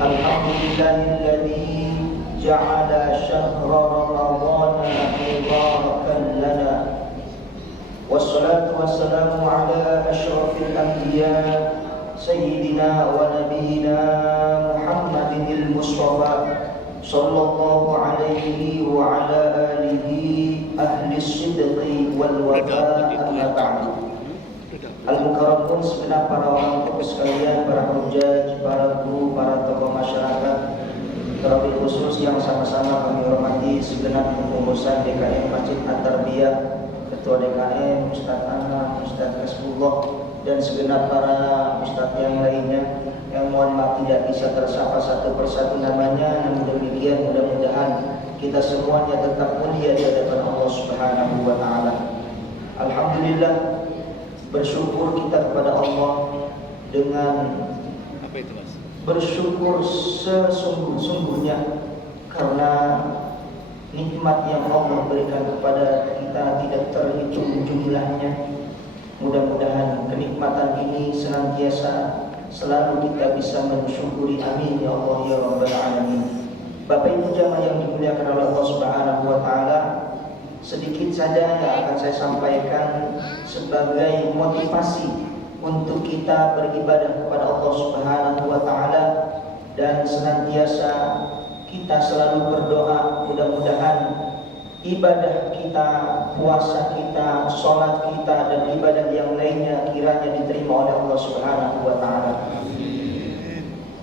Alhamdulillahilladzi ja'ala syahra ramadhana mubarakan lana. Wassalatu wassalamu ala asyrafil anbiya sayyidina wa nabiyyina Muhammadin al-Mustafa sallallahu alaihi wa ala alihi ahli sidqi wal wafa amma ba'du. Al-Mukarramun, segenap para orang tua sekalian, para hujjaj, para guru, para tokoh masyarakat, terlebih khusus yang sama-sama kami hormati segenap pengurusan DKM Masjid At-Tarbiyah, Ketua DKM Ustaz Anwar, Ustaz Hasbullah, dan segenap para ustaz yang lainnya yang mohon maaf tidak bisa tersapa satu persatu namanya. Namun demikian mudah-mudahan kita semuanya tetap mulia di hadapan Allah Subhanahu wa taala. Alhamdulillah, bersyukur kita kepada Allah dengan bersyukur sesungguh-sungguhnya karena nikmat yang Allah berikan kepada kita tidak terhitung jumlahnya. Mudah-mudahan kenikmatan ini senantiasa selalu kita bisa mensyukuri. Amin ya Allah ya Rabbal Alamin. Bapak Ibu jamaah yang dimuliakan oleh Allah Subhanahu wa taala, sedikit saja yang akan saya sampaikan sebagai motivasi untuk kita beribadah kepada Allah Subhanahu wa taala dan senantiasa kita selalu berdoa mudah-mudahan ibadah kita, puasa kita, sholat kita, dan ibadah yang lainnya kiranya diterima oleh Allah Subhanahu wa taala.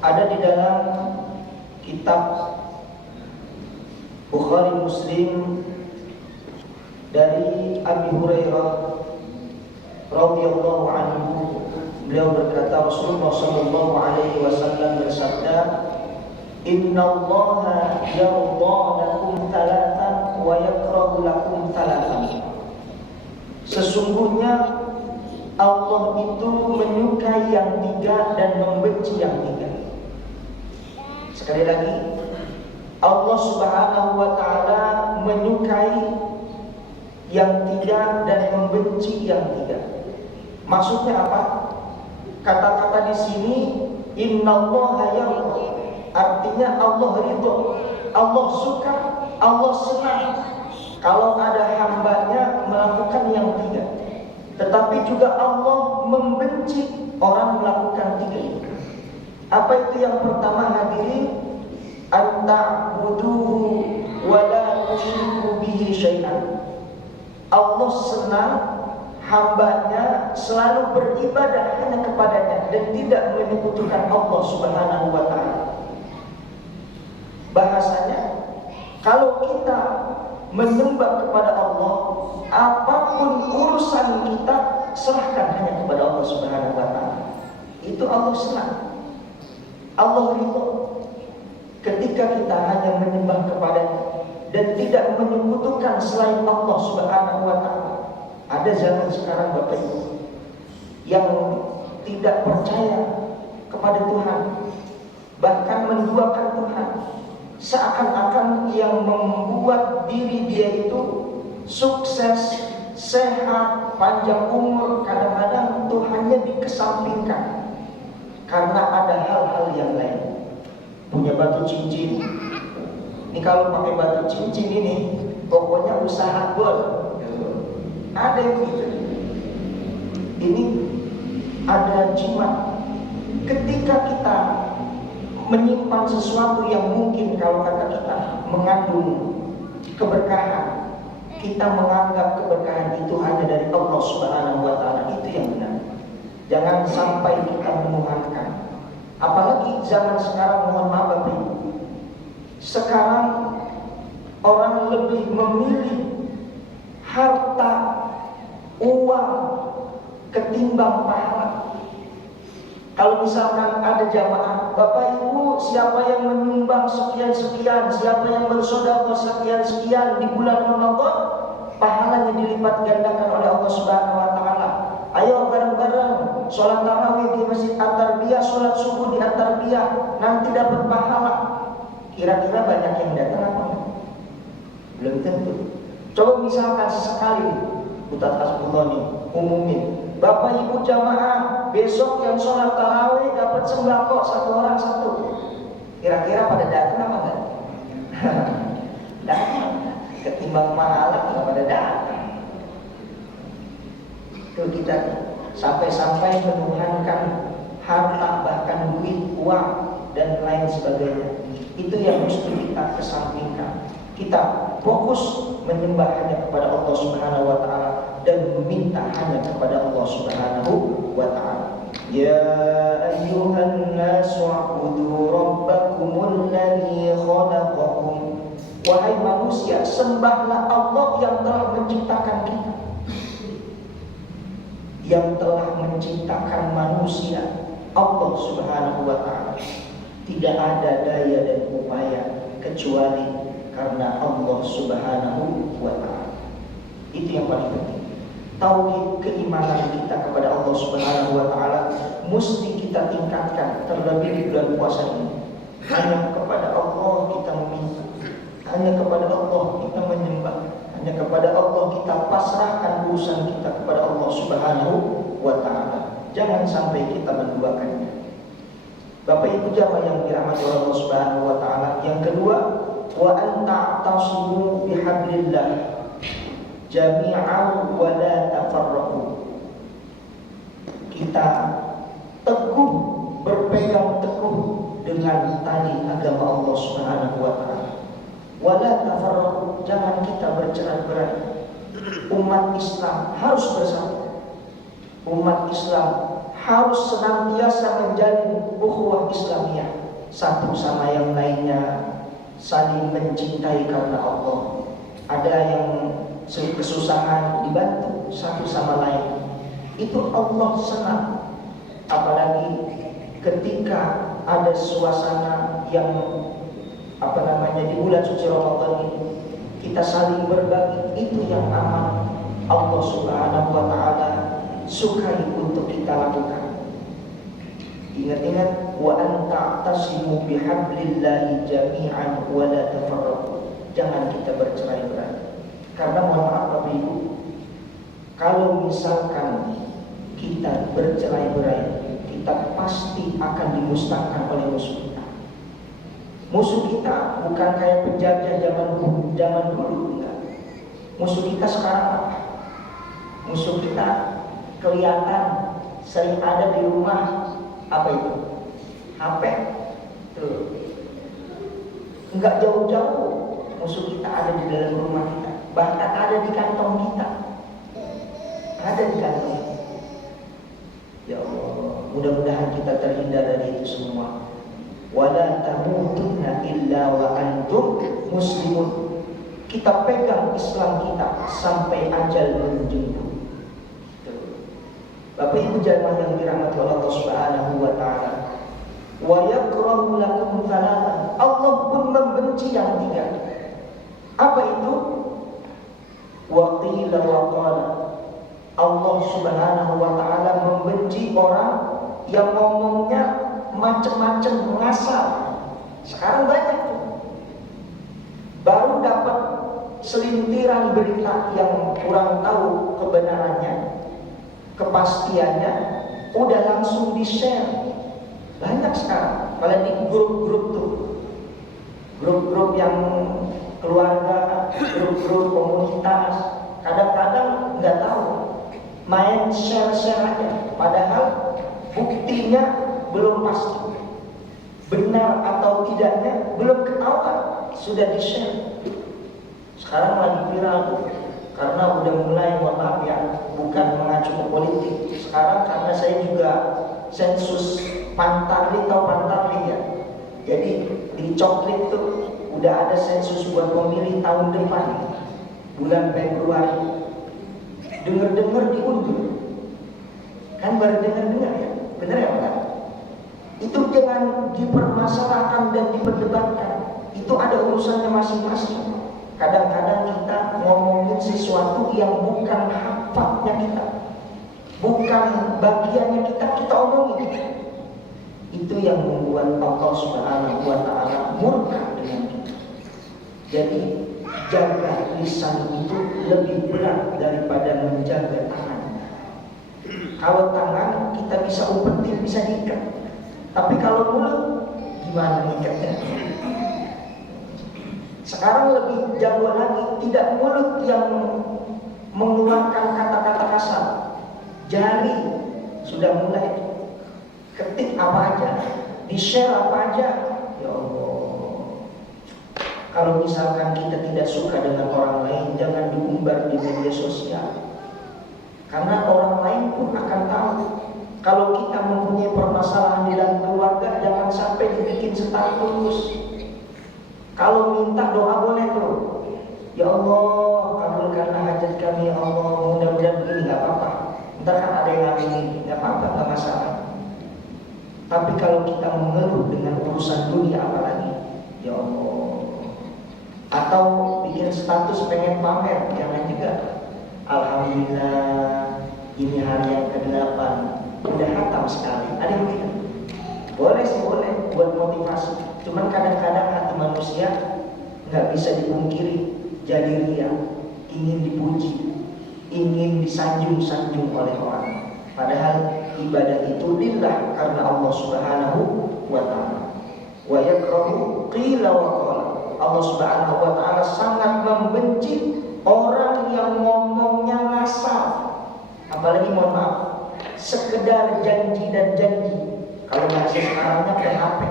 Ada di dalam kitab Bukhari Muslim dari Abi Hurairah radhiyallahu anhu, beliau berkata, Rasulullah sallallahu alaihi wasallam bersabda, "Innallaha yarda lakum thalathan wa yakrahu lakum thalathan." Sesungguhnya Allah itu menyukai yang tiga dan membenci yang tiga. Sekali lagi, Allah Subhanahu wa taala menyukai yang tiga dan membenci yang tiga. Maksudnya apa? Kata-kata di sini innallaha yarda, artinya Allah ridho, Allah suka, Allah senang kalau ada hambanya melakukan yang tiga. Tetapi juga Allah membenci orang melakukan tiga ini. Apa itu yang pertama hadirin? An-ta'buduhu wa la tusyriku bihi syai'an. Allah senang hambanya selalu beribadah hanya kepadanya dan tidak menyekutukan Allah Subhanahu wa taala. Bahasanya, kalau kita menyembah kepada Allah, apapun urusan kita serahkan hanya kepada Allah Subhanahu wa taala. Itu Allah senang. Allah ridho ketika kita hanya menyembah kepadanya dan tidak menyekutukan selain Allah Subhanahu wa taala. Ada zaman sekarang Bapak Ibu yang tidak percaya kepada Tuhan, bahkan menduakan Tuhan, seakan-akan yang membuat diri dia itu sukses, sehat, panjang umur. Kadang-kadang Tuhannya dikesampingkan karena ada hal-hal yang lain. Punya batu cincin, ini kalau pakai batu cincin ini pokoknya usaha bol. Ada yang begitu. Ini ada jimat. Ketika kita menyimpan sesuatu yang mungkin kalau kata kita mengandung keberkahan, kita menganggap keberkahan itu hanya dari Allah Subhanahu wa taala. Itu yang benar. Jangan sampai kita menuhankan. Apalagi zaman sekarang, mohon maaf Bapak Ibu, sekarang orang lebih memilih harta, uang ketimbang pahala. Kalau misalkan ada jamaah, Bapak Ibu siapa yang menyumbang sekian-sekian, siapa yang bersedekah sekian-sekian di bulan Ramadan, pahalanya dilipat gandakan oleh Allah Subhanahu wa taala. Ayo bareng-bareng sholat tarawih di Masjid At-Tarbiyah, sholat subuh di At-Tarbiyah, nanti dapat pahala. Kira-kira banyak yang datang apa enggak? Belum tentu. Coba misalkan sesekali Ustaz Hasbullah nih umumin, Bapak Ibu jamaah besok yang sholat tarawih dapat sembako satu orang satu. Kira-kira pada datang apa enggak? Datang. Ketimbang pahala nggak pada datang. Itu kita sampai-sampai menuhankan harta, bahkan duit, uang, dan lain sebagainya. Itu yang mesti kita kesampingkan. Kita fokus menyembah hanya kepada Allah Subhanahu wa taala dan meminta hanya kepada Allah Subhanahu wa taala. Ya ayyuhan nasu u'budu rabbakumul ladzi khalaqakum. Wahai manusia, sembahlah Allah yang telah menciptakan kita, yang telah menciptakan manusia, Allah Subhanahu wa ta'ala. Tidak ada daya dan upaya kecuali karena Allah Subhanahu wa ta'ala. Itu yang paling penting. Tauhid keimanan kita kepada Allah Subhanahu wa ta'ala mesti kita tingkatkan, terlebih di bulan puasa ini. Hanya kepada Allah kita meminta, hanya kepada Allah kita menyembah, hanya kepada Allah kita pasrahkan urusan kita kepada Allah Subhanahu wa ta'ala. Jangan sampai kita menduakannya. Bapak Ibu jamaah yang dirahmati Allah Subhanahu wa ta'ala. Yang kedua, wa anta tasimu bihablillah jami'an wa la tafarraqu. Kita teguh, berpegang teguh dengan tali agama Allah Subhanahu wa ta'ala. Wa la tafarraqu, jangan kita bercerai-berai. Umat Islam harus bersatu. Umat Islam harus senantiasa menjalin ukhuwah Islamiyah, satu sama yang lainnya, saling mencintai karena Allah. Ada yang kesusahan dibantu satu sama lain. Itu Allah senang. Apalagi ketika ada suasana yang di bulan suci Ramadan ini, kita saling berbagi, itu yang aman. Allah Subhanahu wa ta'ala sukai untuk kita lakukan. Ingat-ingat, wa anta tasimu bihablillahi jami'an wa la tafarraqu. Jangan kita bercerai-berai. Karena mohon maaf Bapak Ibu, kalau misalkan kita bercerai-berai, kita pasti akan dimusnahkan oleh musuh kita. Musuh kita bukan kayak penjajah zaman dulu, enggak. Musuh kita sekarang apa? Musuh kita kelihatan sering ada di rumah. Apa itu? HP. Tuh. Enggak jauh-jauh musuh kita ada di dalam rumah kita. Bahkan ada di kantong kita. Ada di kantong. Ya Allah, mudah-mudahan kita terhindar dari itu semua. Wala tamutunna illa wa antum muslimun. Kita pegang Islam kita sampai ajal menjemput. Bapak Ibu jamaah yang dirahmati Allah Subhanahu wa ta'ala. Wa yakrahu lakum thalathan. Allah pun membenci yang tiga. Apa itu? Wa qila wa qala. Allah Subhanahu wa ta'ala membenci orang yang ngomongnya macam-macam, ngasal. Sekarang banyak tuh. Baru dapat selintiran berita yang kurang tahu kebenarannya, kepastiannya, udah langsung di-share. Banyak sekarang, malah di grup-grup tuh. Grup-grup yang keluarga, grup-grup komunitas. Kadang-kadang nggak tahu, main share-share aja. Padahal buktinya belum pasti. Benar atau tidaknya belum ketahuan, sudah di-share. Sekarang lagi viral tuh. Karena udah mulai, mohon maaf ya, bukan mengacu ke politik. Sekarang karena saya juga sensus Pantarli atau Pantarli ya. Jadi di Coklit tuh udah ada sensus buat pemilih tahun depan, bulan Februari. Dengar-dengar diundur. Kan baru dengar-dengar ya, benar ya Pak? Itu jangan dipermasalahkan dan diperdebatkan. Itu ada urusannya masing-masing. Kadang-kadang kita ngomongin sesuatu yang bukan haknya kita, bukan bagiannya kita omongin. Itu yang membuat Allah Subhanahu wa ta'ala murka dengan kita. Jadi jaga lisan itu lebih berat daripada menjaga tangan. Kalau tangan kita bisa umpetin, bisa diikat. Tapi kalau mulut Gimana ngikatnya? Sekarang lebih jago lagi, tidak mulut yang mengeluarkan kata-kata kasar, jari sudah mulai ketik apa aja, di-share apa aja. Ya Allah, kalau misalkan kita tidak suka dengan orang lain, jangan diumbar di media sosial, karena orang lain pun akan tahu. Kalau kita mempunyai permasalahan di dalam keluarga, jangan sampai dibikin status. Kalau minta doa boleh tuh, ya Allah kabulkanlah hajat kami ya Allah, mudah-mudahan begini, nggak apa-apa. Ntar kan ada yang ngaminin, nggak apa-apa, nggak masalah. Tapi kalau kita mengeluh dengan urusan dunia apalagi, ya Allah. Atau bikin status pengen pamer, jangan juga. Alhamdulillah ini hari yang ke-8, udah hatam sekali. Ada yang begitu? Boleh sih, boleh buat motivasi. Cuman kadang-kadang hati manusia nggak bisa dipungkiri jadi ria, ingin dipuji, ingin disanjung-sanjung oleh orang. Padahal ibadah itu lillah, karena Allah Subhanahu wa ta'ala. Wa yakrahu qila wa qala. Allah Subhanahu wa ta'ala sangat membenci orang yang ngomongnya ngasal. Apalagi mohon maaf, sekedar janji dan janji. Kalau bahasa sekarangnya PHP,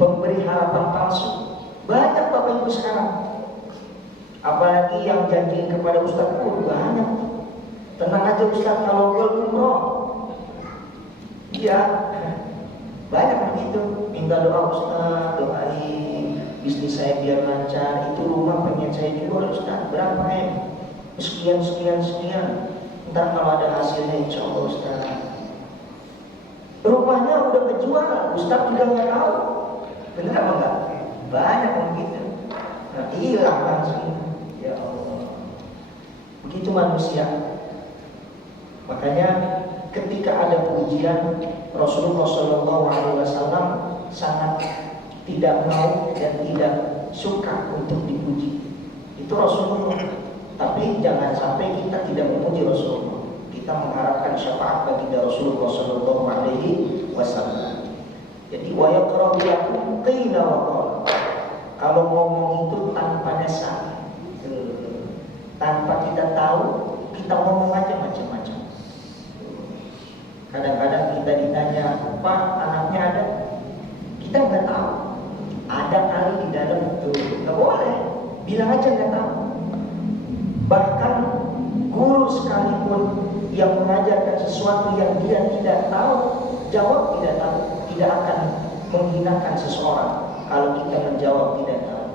pemberi harapan palsu. Banyak Bapak Ibu sekarang. Apalagi yang janjiin kepada Ustaz, banyak. Tenang aja Ustaz, kalau gue umroh. Iya, banyak begitu. Minta doa Ustaz, doain bisnis saya biar lancar. Itu rumah pengen saya jual Ustaz, berapa sekian. Ntar kalau ada hasilnya insya Allah Ustaz. Rumahnya udah kejual, Ustaz juga nggak tahu. Benar apa enggak? Banyak begitu. Nah, hilang langsung. Ya Allah. Begitu manusia. Makanya ketika ada pujian, Rasulullah SAW sangat tidak mau dan tidak suka untuk dipuji. Itu Rasulullah. Tapi jangan sampai kita tidak memuji Rasulullah. Kita mengharapkan syafaat bagi Rasulullah SAW. Jadi wa yaqra'u lakum qila wa qala. Kalau ngomong itu tanpa dasar, tanpa kita tahu, kita ngomong aja macam-macam. Kadang-kadang kita ditanya, Pak, anaknya ada? Kita nggak tahu. Ada kali di dalam itu, nggak boleh. Bilang aja nggak tahu. Bahkan guru sekalipun yang mengajarkan sesuatu yang dia tidak tahu, jawab tidak tahu, tidak akan menghinakan seseorang kalau kita menjawab tidak tahu.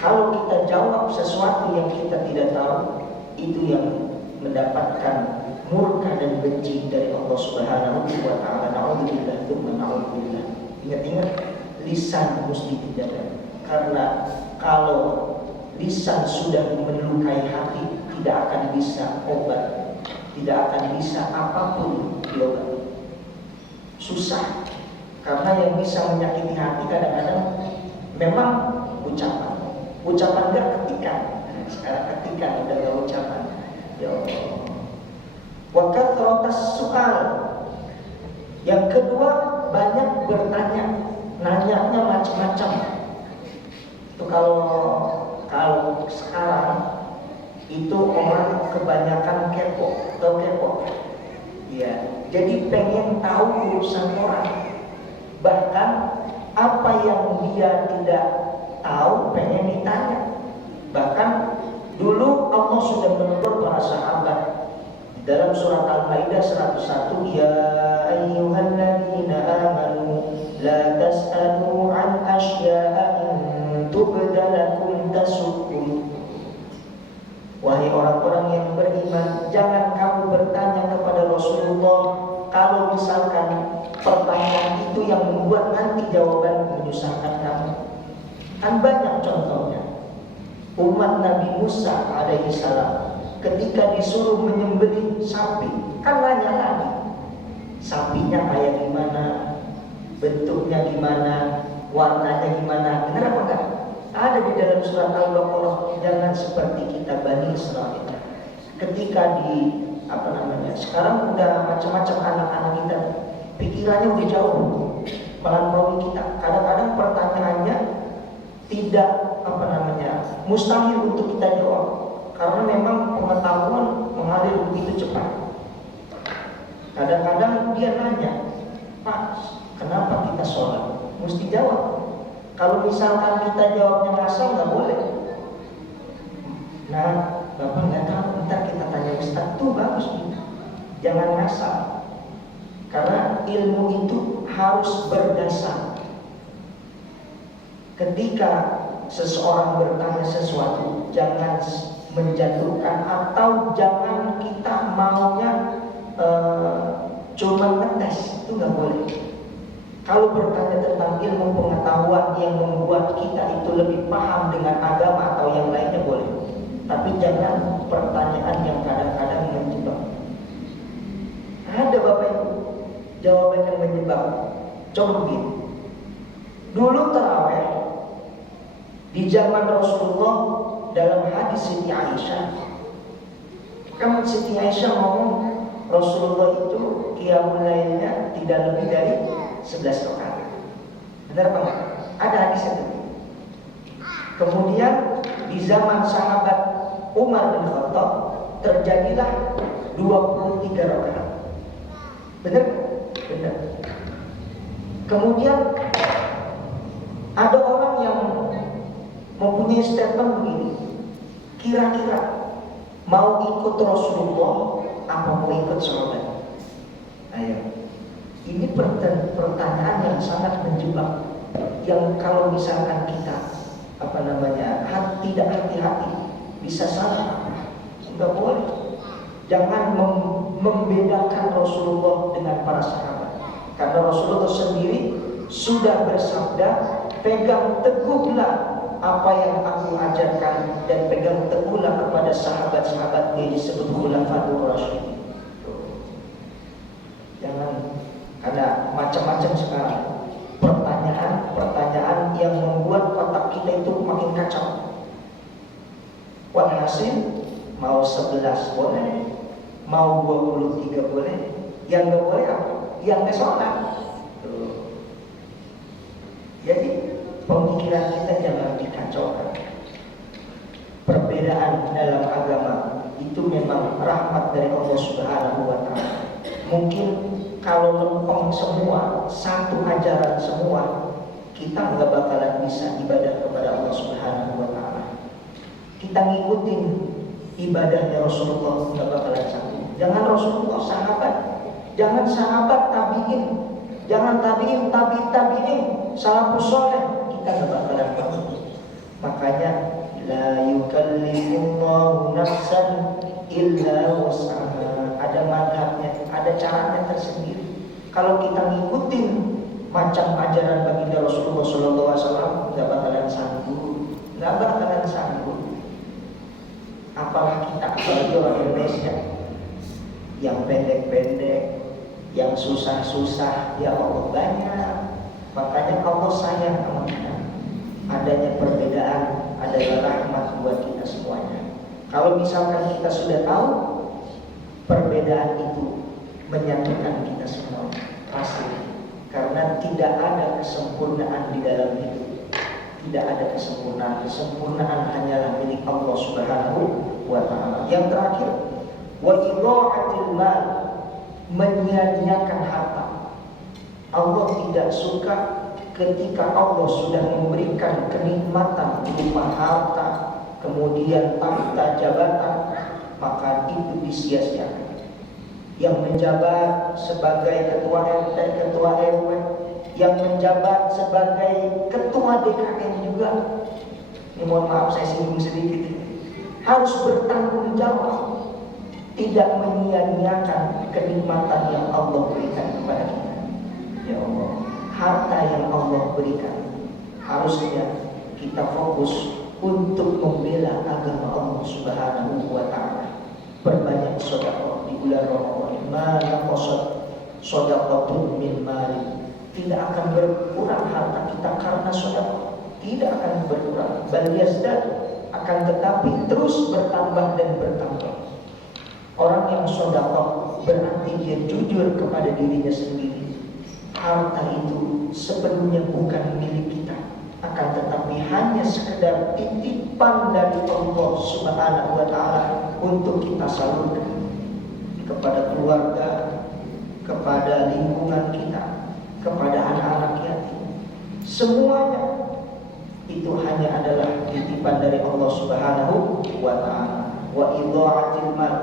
Kalau kita jawab sesuatu yang kita tidak tahu, itu yang mendapatkan murka dan benci dari Allah Subhanahu wa ta'ala. Na'udzubillah, tsumma na'udzubillah. Ingat-ingat, lisan mesti dijaga. Karena kalau lisan sudah melukai hati, tidak akan bisa obat, tidak akan bisa apapun diobati. Susah. Karena yang bisa menyakiti hati kadang-kadang memang ucapan. Ucapan enggak ketikan. Sekarang ketikan udah enggak ucapan. Ya Allah. Wa kathratas su'al. Yang kedua, banyak bertanya. Nanyanya macam-macam. Itu kalau sekarang itu orang kebanyakan kepo, ya. Jadi pengen tahu urusan orang. Bahkan apa yang dia tidak tahu pengen ditanya. Bahkan dulu Allah sudah menegur para sahabat dalam surat Al-Maidah 101, ya ayyuhalladzina amanu la tas'alu an asya'a in tubda lakum tasukkum. Wahai orang-orang yang beriman, jangan kamu bertanya kepada Rasulullah kalau misalkan pertanyaan itu yang membuat nanti jawaban menyusahkan kamu. Kan banyak contohnya. Umat Nabi Musa alaihissalam ketika disuruh menyembelih sapi, kan nanya lagi, sapinya kayak gimana, bentuknya gimana, warnanya gimana, benar apa enggak? Ada di dalam surat Al-Baqarah. Jangan seperti kita Bani Israil. Ketika sekarang udah macam-macam anak-anak kita, pikirannya udah jauh melampaui kita. Kadang-kadang tidak mustahil untuk kita jawab, karena memang pengetahuan mengalir begitu cepat. Kadang-kadang dia nanya, Pak, kenapa kita sholat? Mesti jawab. Kalau misalkan kita jawabnya ngasal, nggak boleh. Nah, Bapak nggak tahu, ntar kita tanya Ustaz, tuh bagus, jangan ngasal. Karena ilmu itu harus berdasar. Ketika seseorang bertanya sesuatu, jangan menjatuhkan atau jangan kita maunya cuma ngetes, itu nggak boleh. Kalau bertanya tentang ilmu pengetahuan yang membuat kita itu lebih paham dengan agama atau yang lainnya boleh, tapi jangan pertanyaan yang kadang-kadang menjebak. Ada Bapak Ibu jawaban yang menjebak. Coba begini, dulu taraweh di zaman Rasulullah, dalam hadis Siti Aisyah, kan Siti Aisyah ngomong Rasulullah itu qiyamul lailnya tidak lebih dari 11 rakaat. Benar apa enggak? Ada hadis itu. Kemudian di zaman sahabat Umar bin Khattab terjadilah 23 rakaat. Benar? Benar. Kemudian ada orang yang mempunyai statement begini, kira-kira mau ikut Rasulullah apa mau ikut sahabat? Ayo, ini pertanyaan yang sangat menjebak, yang kalau misalkan kita tidak hati-hati bisa salah. Enggak boleh. Jangan membedakan Rasulullah dengan para sahabat, karena Rasulullah sendiri sudah bersabda, pegang teguhlah apa yang aku ajarkan dan pegang teguhlah kepada sahabat-sahabat yang disebut khulafaur rasyidin. Jangan, ada macam-macam sekarang pertanyaan yang membuat otak kita itu makin kacau. Walhasil mau 11 boleh, mau 23 boleh, yang nggak boleh apa? Yang nggak sholat. Jadi pemikiran kita jangan dikacaukan. Perbedaan dalam agama itu memang rahmat dari Allah Subhanahu wa Ta'ala. Mungkin kalau lempeng semua, satu ajaran semua, kita nggak bakalan bisa ibadah kepada Allah Subhanahu wa Ta'ala. Kita ngikutin ibadahnya Rasulullah nggak bakalan sanggup. Jangan Rasulullah, sahabat, jangan sahabat tabi'in, jangan tabi'in, salafus saleh, kita nggak bakalan sanggup. Makanya la yukallifullahu nafsan illa wus'aha. Ada madhabnya, ada caranya tersendiri. Kalau kita ngikutin macam ajaran baginda Rasulullah SAW, nggak bakalan sanggup. Apalagi orang Indonesia yang pendek-pendek, yang susah-susah, ya Allah banyak. Makanya Allah sayang sama kita. Adanya perbedaan adalah rahmat buat kita semuanya. Kalau misalkan kita sudah tahu, perbedaan itu menyatukan kita semua, pasti. Karena tidak ada kesempurnaan di dalam hidup. Tidak ada kesempurnaan. Kesempurnaan hanyalah milik Allah Subhanahu wa Ta'ala. Yang terakhir, wa idha'atil mal, menyia-nyiakan harta. Allah tidak suka ketika Allah sudah memberikan kenikmatan berupa harta, kemudian tahta jabatan, maka itu disia-siakan. Yang menjabat sebagai ketua RT, ketua RW, yang menjabat sebagai ketua DKM juga, ini mohon maaf saya singgung sedikit, harus bertanggung jawab, tidak menyia-nyiakan kenikmatan yang Allah berikan kepada kita. Ya Allah, harta yang Allah berikan harusnya kita fokus untuk membela agama Allah Subhanahu wa Ta'ala. Perbanyak sedekah di bulan Ramadan. Mana qasad sedekah min mali, tidak akan berkurang harta kita karena sedekah, tidak akan berkurang, bal yazdad, akan tetapi terus bertambah dan bertambah. Orang yang sedekah berarti dia jujur kepada dirinya sendiri. Harta itu sepenuhnya bukan milik kita, akan tetapi hanya sekedar titipan dari Allah Subhanahu wa taala untuk kita salurkan kepada keluarga, kepada lingkungan kita, kepada anak-anak yatim. Semuanya itu hanya adalah titipan dari Allah Subhanahu wa taala. Wa idha'atil mal.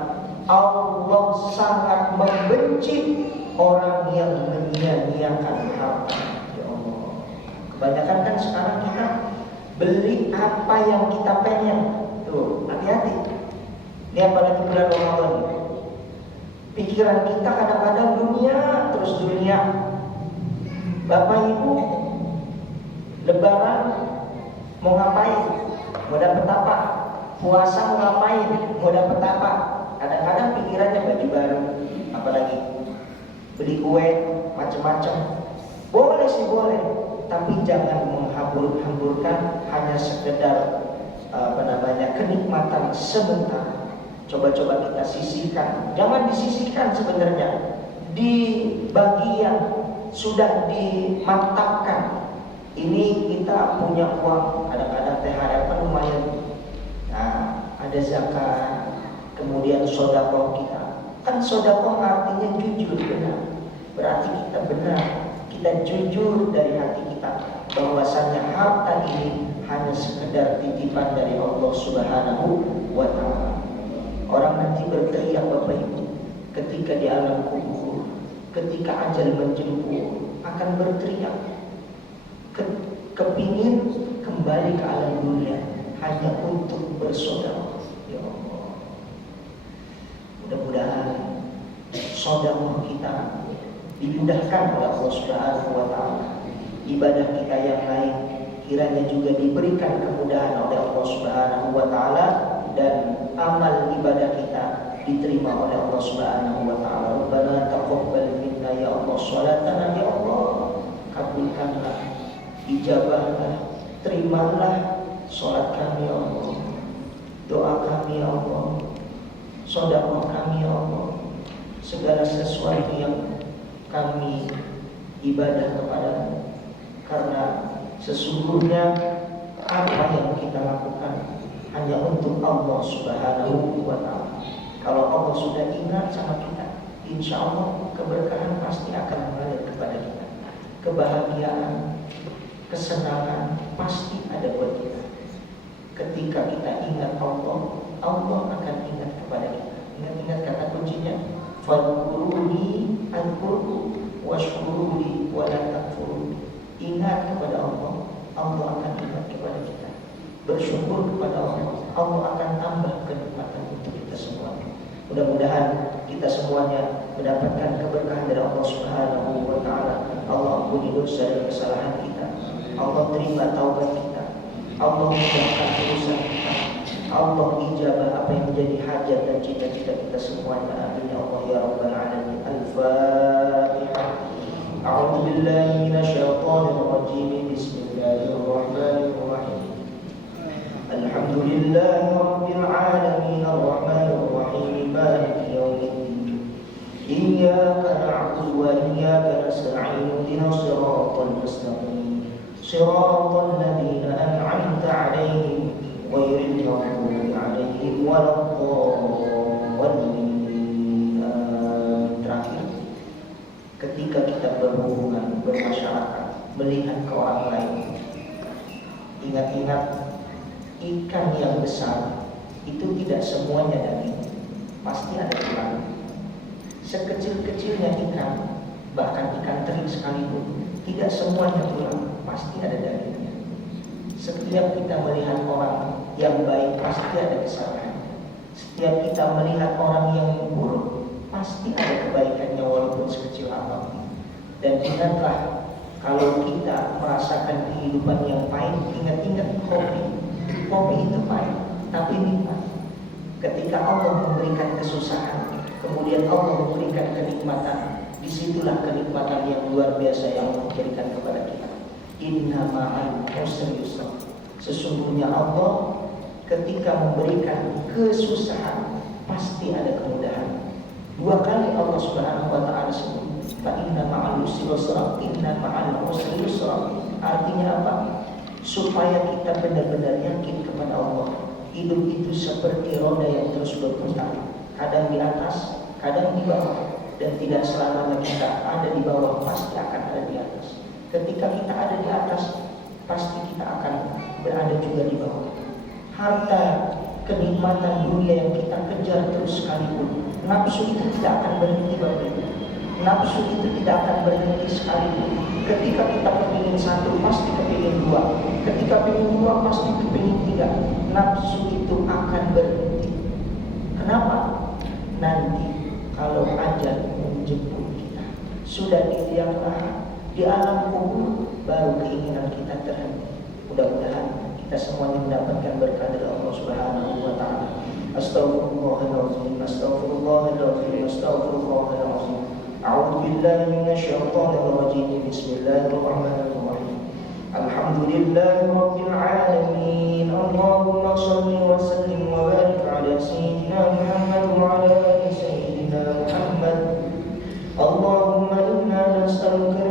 Allah sangat membenci orang yang menyia-nyiakan harta. Ya Allah. Kebanyakan kan sekarang kita beli apa yang kita pengen. Tuh, hati-hati. Ini apalagi bulan Ramadan. Pikiran kita kadang-kadang dunia, terus dunia. Bapak Ibu Lebaran mau ngapain? Mau dapet apa? Puasa mau ngapain? Mau dapet apa? Kadang-kadang pikirannya baju baru, apalagi beli kue macam-macam. Boleh sih boleh, tapi jangan menghambur-hamburkan hanya sekedar kenikmatan sebentar. Coba-coba kita sisihkan. Jangan disisihkan sebenarnya. Di bagian sudah dimantapkan. Ini kita punya uang, kadang-kadang THR kan lumayan. Nah, ada zakat, kemudian sedekah kita. Kan sedekah artinya jujur, benar. Berarti kita benar, kita jujur dari hati kita bahwasannya harta ini hanya sekedar titipan dari Allah Subhanahu wa taala. Orang nanti berteriak Bapak Ibu ketika di alam kubur, ketika ajal menjemput akan berteriak, kepingin kembali ke alam dunia hanya untuk bersedekah. Ya Allah, mudah-mudahan sedekah kita dimudahkan oleh Allah Subhanahu wa taala. Ibadah kita yang lain kiranya juga diberikan kemudahan oleh Allah Subhanahu wa taala, dan amal ibadah kita diterima oleh Allah Subhanahu wa taala. Rabbana taqabbal minna ya Allah salatana, ya Allah kabulkanlah, ijabahlah, terimalah salat kami ya Allah, doa kami ya Allah, sedekah kami ya Allah, segala sesuatu yang kami ibadah kepadamu, karena sesungguhnya apa yang kita lakukan hanya untuk Allah Subhanahu wa ta'ala. Kalau Allah sudah ingat sama kita, insya Allah keberkahan pasti akan mengalir kepada kita. Kebahagiaan, kesenangan pasti ada buat kita. Ketika kita ingat Allah, Allah akan ingat kepada kita. Ingat-ingat kata kuncinya, fadhkuruni adhkurkum washkuruni wa la takfurun. Ingat kepada Allah, Allah akan ingat kepada kita. Bersyukur kepada Allah, Allah akan tambah kenikmatan untuk kita semua. Mudah-mudahan kita semuanya mendapatkan keberkahan dari Allah Subhanahu wa taala. Allah ampuni dosa dan kesalahan kita. Allah terima taubat kita. Allah mudahkan urusan kita. Allah ijabah apa yang menjadi hajat dan cita-cita kita semuanya. Amin ya Allah ya rabbal alamin. Al-Fatihah. A'udzu billahi minasyaitonir rajim. Bismillahirrahmanirrahim. Alhamdulillahi rabbil alamin arrahmanir rahim maliki yaumiddin. Iyyaka na'budu wa iyyaka nasta'in. Ihdinas siratal mustaqim. Siratal ladzina an'amta 'alaihim ghairil maghdubi 'alaihim waladdallin. Terakhir, ketika kita berhubungan, bermasyarakat, melihat ke orang lain, ingat-ingat ikan yang besar itu tidak semuanya daging, pasti ada tulang. Sekecil-kecilnya ikan, bahkan ikan teri sekalipun, tidak semuanya tulang, pasti ada dagingnya. Setiap kita melihat orang yang baik, pasti ada kesalahan. Setiap kita melihat orang yang buruk, pasti ada kebaikannya walaupun sekecil apapun. Dan ingatlah, kalau kita merasakan kehidupan yang pahit, ingat-ingat kopi. Kopi itu pahit, tapi nikmat. Ketika Allah memberikan kesusahan, kemudian Allah memberikan kenikmatan, disitulah kenikmatan yang luar biasa yang Allah berikan kepada kita. Inna ma'al usri yusra. Sesungguhnya Allah ketika memberikan kesusahan, pasti ada kemudahan. Dua kali Allah Subhanahu wa ta'ala sebut, fa inna ma'al usri yusra, inna ma'al usri yusra. Artinya apa? supaya kita benar-benar yakin kepada Allah. Hidup itu seperti roda yang terus berputar, kadang di atas, kadang di bawah, dan tidak selamanya kita ada di bawah, pasti akan ada di atas. Ketika kita ada di atas, pasti kita akan berada juga di bawah. Harta, kenikmatan dunia yang kita kejar terus sekalipun, nafsu itu tidak akan berhenti Bapak. Nafsu itu tidak akan berhenti sekalipun. Ketika kita kepingin satu, pasti kepingin dua. Ketika kepingin dua, pasti kepingin tiga. Nafsu itu akan berhenti. Kenapa? Nanti kalau ajal menjemput kita, sudah di liang lahat, di alam kubur, baru keinginan kita terhenti. Mudah-mudahan kita semuanya mendapatkan berkah dari Allah Subhanahu wa taala. Astaghfirullahaladzim, astaghfirullahaladzim, astaghfirullahaladzim. A'udzu billahi minasyaitonir rajim. Bismillahirrahmanirrahim. Alhamdulillahi rabbil alamin. Allahumma shalli wa sallim wa barik ala sayyidina Muhammad wa ala ali sayyidina Muhammad. Allahumma inna nas'aluka